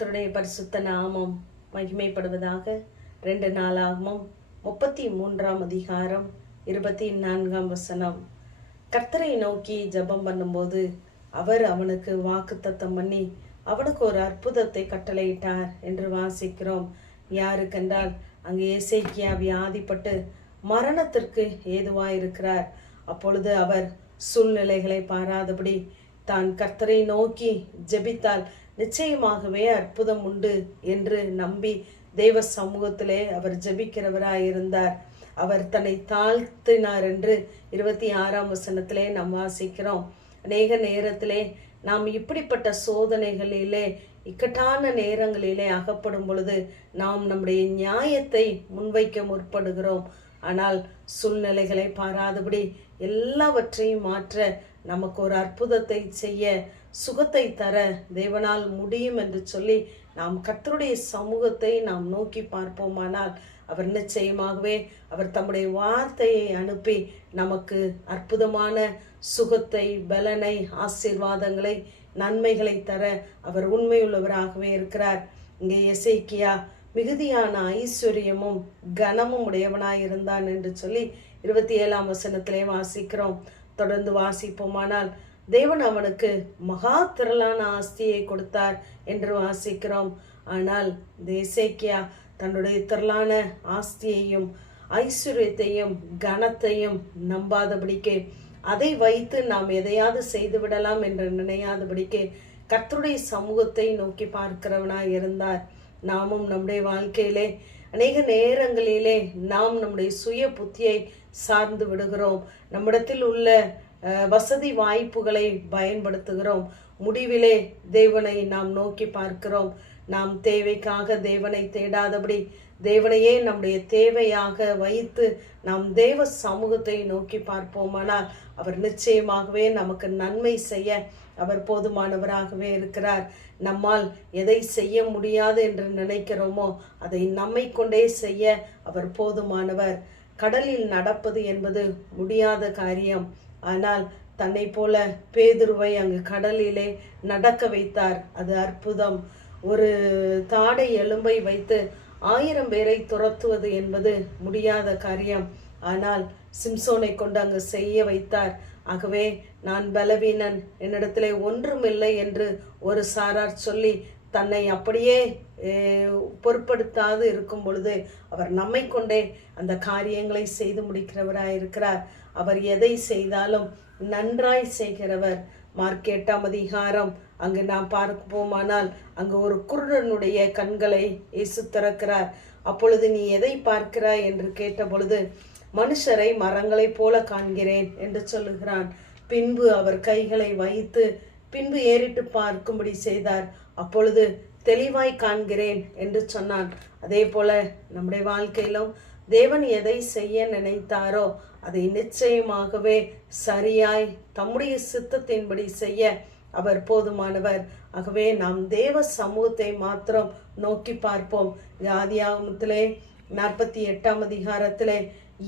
கர்த்தருடைய பரிசுத்த நாமம் மகிமைப்படுவதாக. 2 நாளாகமம் 33 அதிகாரம் 24 கர்த்தரை நோக்கி ஜெபம் பண்ணும்போது அவர் அவனுக்கு வாக்குத்தத்தம் பண்ணி அவனுக்கு ஒரு அற்புதத்தை கட்டளையிட்டார் என்று வாசிக்கிறோம். யாருக்கென்றால் அங்கே எசேக்கியா வியாதிப்பட்டு மரணத்திற்கு ஏதுவாயிருக்கிறார். அப்பொழுது அவர் சூழ்நிலைகளை பாராதபடி தான் கர்த்தரை நோக்கி ஜெபித்தால் நிச்சயமாகவே அற்புதம் உண்டு என்று நம்பி தேவ சமூகத்திலே அவர் ஜெபிக்கிறவராயிருந்தார். அவர் தன்னை தாழ்த்தினார் என்று 26 நாம் வாசிக்கிறோம். அநேக நேரத்திலே நாம் இப்படிப்பட்ட சோதனைகளிலே இக்கட்டான நேரங்களிலே அகப்படும் பொழுது நாம் நம்முடைய நியாயத்தை முன்வைக்க முற்படுகிறோம். ஆனால் சூழ்நிலைகளை பாராதபடி எல்லாவற்றையும் மாற்ற நமக்கு ஒரு அற்புதத்தை செய்ய சுகத்தை தர தேவனால் முடியும் என்று சொல்லி நாம் கர்த்தருடைய சமூகத்தை நாம் நோக்கி பார்ப்போமானால் அவர் நிச்சயமாகவே அவர் தம்முடைய வார்த்தையை அனுப்பி நமக்கு அற்புதமான சுகத்தை, பலனை, ஆசீர்வாதங்களை, நன்மைகளை தர அவர் உண்மையுள்ளவராகவே இருக்கிறார். இங்கே எசேக்கியா மிகுதியான ஐஸ்வர்யமும் கனமும் உடையவனாய் இருந்தான் என்று சொல்லி 27 வாசிக்கிறோம். தொடர்ந்து வாசிப்போமானால் தேவன் அவனுக்கு மகா திரளான ஆஸ்தியை கொடுத்தார் என்று வாசிக்கிறோம். ஆனால் எசேக்கியா தன்னுடைய திரளான ஆஸ்தியையும் ஐஸ்வர்யத்தையும் கனத்தையும் நம்பாதபடிக்கு, அதை வைத்து நாம் எதையாவது செய்து விடலாம் என்று நினையாதபடிக்கு கர்த்தருடைய சமூகத்தை நோக்கி பார்க்கிறவனாய் இருந்தார். நாமும் நம்முடைய வாழ்க்கையிலே அநேக நேரங்களிலே நாம் நம்முடைய சுய புத்தியை சார்ந்து விடுகிறோம். நம்மிடத்தில் உள்ள வசதி வாய்ப்புகளை பயன்படுத்துகிறோம். முடிவிலே தேவனை நாம் நோக்கி பார்க்கிறோம். நாம் தேவைக்காக தேவனை தேடாதபடி தேவனையே நம்முடைய தேவையாக வைத்து நாம் தேவ சமூகத்தை நோக்கி பார்ப்போமானால் அவர் நிச்சயமாகவே நமக்கு நன்மை செய்ய அவர் போதுமானவராகவே இருக்கிறார். நம்மால் எதை செய்ய முடியாது என்று நினைக்கிறோமோ அதை நம்மை கொண்டே செய்ய அவர் போதுமானவர். கடலில் நடப்பது என்பது முடியாத காரியம். ஆனால் தன்னை போல பேதுருவை அங்கு கடலிலே நடக்க வைத்தார். அது அற்புதம். ஒரு தாடை எலும்பை வைத்து 1000 பேரை துரத்துவது என்பது முடியாத காரியம். ஆனால் சிம்சோனை கொண்டு அங்கு செய்ய வைத்தார். ஆகவே நான் பலவீனன், என்னிடத்திலே ஒன்றுமில்லை என்று ஒரு சாரார் சொல்லி தன்னை அப்படியே பொருட்படுத்தாது இருக்கும் பொழுது அவர் நம்மை கொண்டே அந்த காரியங்களை செய்து முடிக்கிறவராயிருக்கிறார். அவர் எதை செய்தாலும் நன்றாய் செய்கிறவர். மார்க் 8 அதிகாரம் அங்கு நாம் பார்ப்போமானால் அங்கு ஒரு குருடனுடைய கண்களை இயேசு திறக்கிறார். அப்பொழுது நீ எதை பார்க்கிறாய் என்று கேட்ட பொழுது மனுஷரை மரங்களைப் போல காண்கிறேன் என்று சொல்லுகிறான். பின்பு அவர் கைகளை வைத்து பின்பு ஏறிட்டு பார்க்கும்படி செய்தார். அப்பொழுது தெளிவாய் காண்கிறேன் என்று சொன்னான். அதே போல நம்முடைய வாழ்க்கையிலும் தேவன் எதை செய்ய நினைத்தாரோ அதை நிச்சயமாகவே சரியாய் தம்முடைய சித்தத்தின்படி செய்ய அவர் போதுமானவர். ஆகவே நாம் தேவ சமூகத்தை மாத்திரம் நோக்கி பார்ப்போம். ஆதியாகமத்திலே 48 அதிகாரத்திலே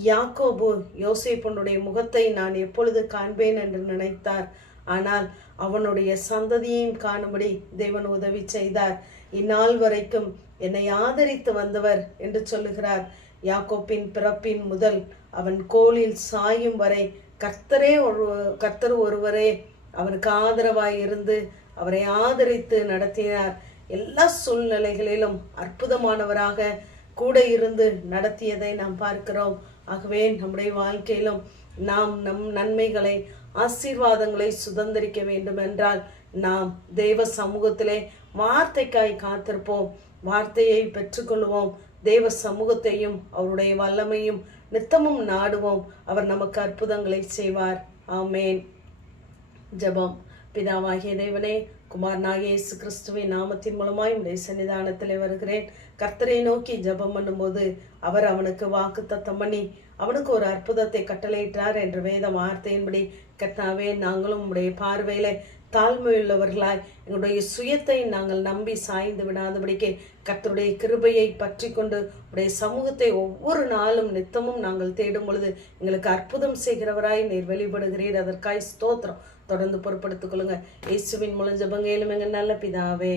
யாக்கோபு யோசேப்புடைய முகத்தை நான் எப்பொழுது காண்பேன் என்று நினைத்தார். ஆனால் அவனுடைய சந்ததியையும் காணும்படி தேவன் உதவி செய்தார். இந்நாள் வரைக்கும் என்னை ஆதரித்து வந்தவர் என்று சொல்லுகிறார். யாக்கோப்பின் பிறப்பின் முதல் அவன் கோலில் சாயும் வரை கர்த்தர் ஒருவரே அவனுக்கு ஆதரவாய் இருந்து அவரை ஆதரித்து நடத்தினார். எல்லா சூழ்நிலைகளிலும் அற்புதமானவராக கூட இருந்து நடத்தியதை நாம் பார்க்கிறோம். ஆகவே நம்முடைய வாழ்க்கையிலும் நாம் நம் நன்மைகளை, ஆசீர்வாதங்களை சுதந்திரிக்க வேண்டும் என்றால் நாம் தேவ சமூகத்திலே வார்த்தைக்காய் காத்திருப்போம். வார்த்தையை பெற்றுக்கொள்வோம். தேவ சமூகத்தையும் அவருடைய வல்லமையும் நித்தமும் நாடுவோம். அவர் நமக்கு அற்புதங்களை செய்வார். ஆமேன். ஜெபம். பிதாவாகிய தேவனே, குமாரனாகிய இயேசு கிறிஸ்துவின் நாமத்தின் மூலமாய் உடைய சன்னிதானத்திலே வருகிறேன். கர்த்தரை நோக்கி ஜெபம் பண்ணும்போது அவர் அவனுக்கு வாக்குத்தத்தம் பண்ணி அவனுக்கு ஒரு அற்புதத்தை கட்டளையிட்டார் என்ற வேத வார்த்தையின்படி கர்த்தாவே நாங்களும் உடைய பார்வையில தாழ்மையுள்ளவர்களாய் எங்களுடைய சுயத்தை நாங்கள் நம்பி சாய்ந்து விடாதபடிக்கு கர்த்தருடைய கிருபையை பற்றி கொண்டு உடைய சமூகத்தை ஒவ்வொரு நாளும் நித்தமும் நாங்கள் தேடும் பொழுது எங்களுக்கு அற்புதம் செய்கிறவராய் நீர் வெளிப்படுகிறீர். அதற்காய் ஸ்தோத்திரம். தொடர்ந்து பொறுப்படுத்திக் கொள்ளுங்க. இயேசுவின் மூலம் ஜெபங்கேலும் எங்கள் நல்ல பிதாவே.